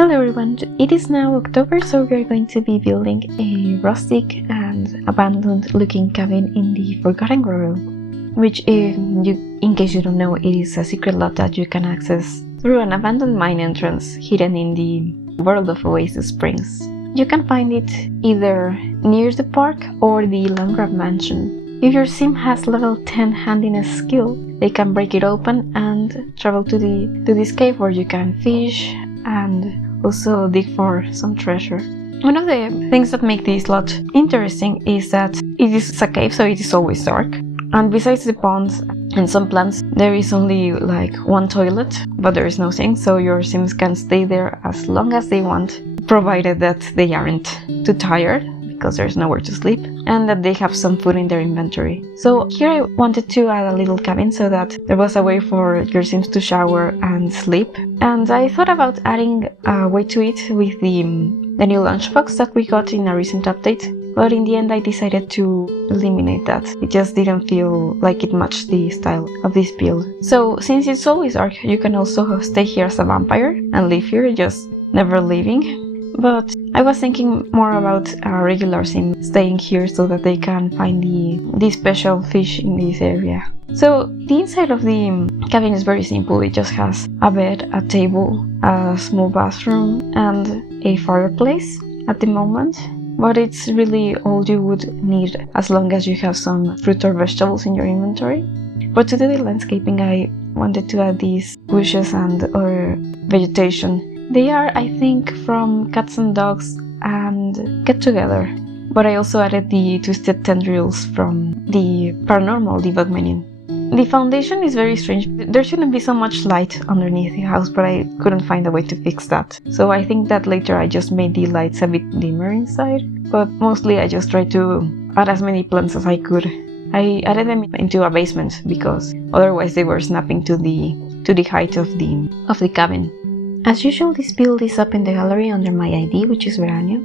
Hello everyone, it is now October, so we are going to be building a rustic and abandoned looking cabin in the Forgotten Grotto, which in case you don't know, it is a secret lot that you can access through an abandoned mine entrance hidden in the world of Oasis Springs. You can find it either near the park or the Landgrab mansion. If your sim has level 10 handiness skill, they can break it open and travel to this cave where you can fish and also dig for some treasure. One of the things that make this lot interesting is that it is a cave, so it is always dark. And besides the ponds and some plants, there is only like one toilet, but there is no sink, so your sims can stay there as long as they want, provided that they aren't too tired, because there's nowhere to sleep, and that they have some food in their inventory. So here I wanted to add a little cabin so that there was a way for your sims to shower and sleep. And I thought about adding a way to it with the new lunchbox that we got in a recent update, but in the end I decided to eliminate that. It just didn't feel like it matched the style of this build. So since it's always dark, you can also stay here as a vampire and live here, just never leaving. But I was thinking more about a regular sim staying here so that they can find the special fish in this area. So the inside of the cabin is very simple. It just has a bed, a table, a small bathroom and a fireplace at the moment. But it's really all you would need as long as you have some fruit or vegetables in your inventory. But to do the landscaping, I wanted to add these bushes and or vegetation. They are, I think, from Cats and Dogs and Get Together, but I also added the twisted tendrils from the paranormal debug menu. The foundation is very strange. There shouldn't be so much light underneath the house, but I couldn't find a way to fix that. So I think that later I just made the lights a bit dimmer inside, but mostly I just tried to add as many plants as I could. I added them into a basement because otherwise they were snapping to the height of the cabin. As usual, this build is up in the gallery under my ID, which is Veranio,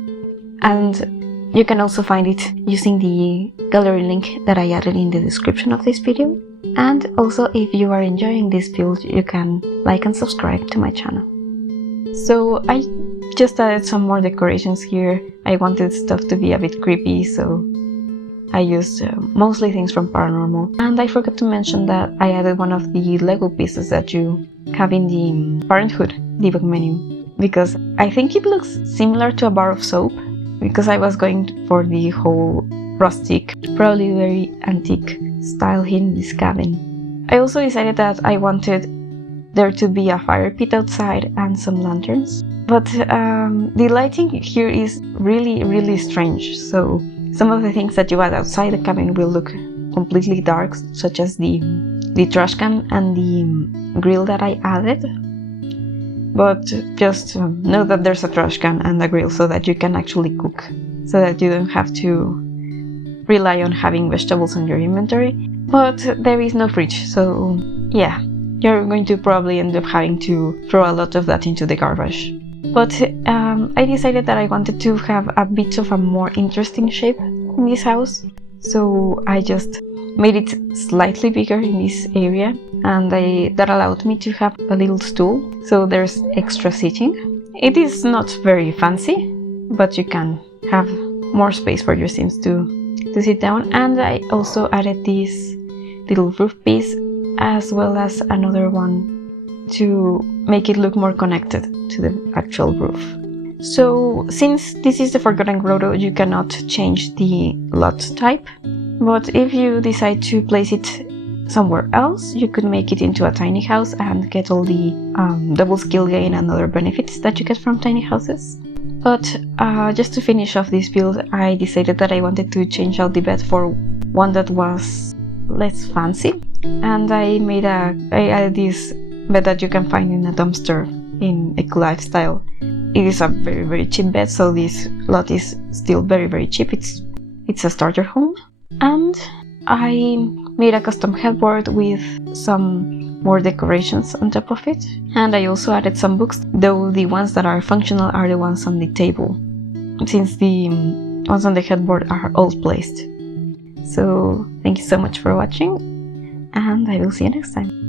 and you can also find it using the gallery link that I added in the description of this video. And also, if you are enjoying this build, you can like and subscribe to my channel. So I just added some more decorations here. I wanted stuff to be a bit creepy, so I used mostly things from Paranormal. And I forgot to mention that I added one of the Lego pieces that you have in the Parenthood debug menu, because I think it looks similar to a bar of soap, because I was going for the whole rustic, probably very antique style here in this cabin. I also decided that I wanted there to be a fire pit outside and some lanterns, but the lighting here is really strange, so some of the things that you add outside the cabin will look completely dark, such as the trash can and the grill that I added. But just know that there's a trash can and a grill so that you can actually cook, so that you don't have to rely on having vegetables in your inventory. But there is no fridge, so yeah, you're going to probably end up having to throw a lot of that into the garbage. But I decided that I wanted to have a bit of a more interesting shape in this house, so I just made it slightly bigger in this area, and that allowed me to have a little stool, so there's extra seating. It is not very fancy, but you can have more space for your sims to sit down. And I also added this little roof piece as well as another one to make it look more connected to the actual roof. So since this is the Forgotten Grotto, you cannot change the lot type, but if you decide to place it somewhere else, you could make it into a tiny house and get all the double skill gain and other benefits that you get from tiny houses. But just to finish off this build, I decided that I wanted to change out the bed for one that was less fancy, and I added this bed that you can find in a dumpster in Eco Lifestyle. It is a very cheap bed, so this lot is still very cheap. It's a starter home. And I made a custom headboard with some more decorations on top of it. And I also added some books, though the ones that are functional are the ones on the table, since the ones on the headboard are all placed. So thank you so much for watching, and I will see you next time.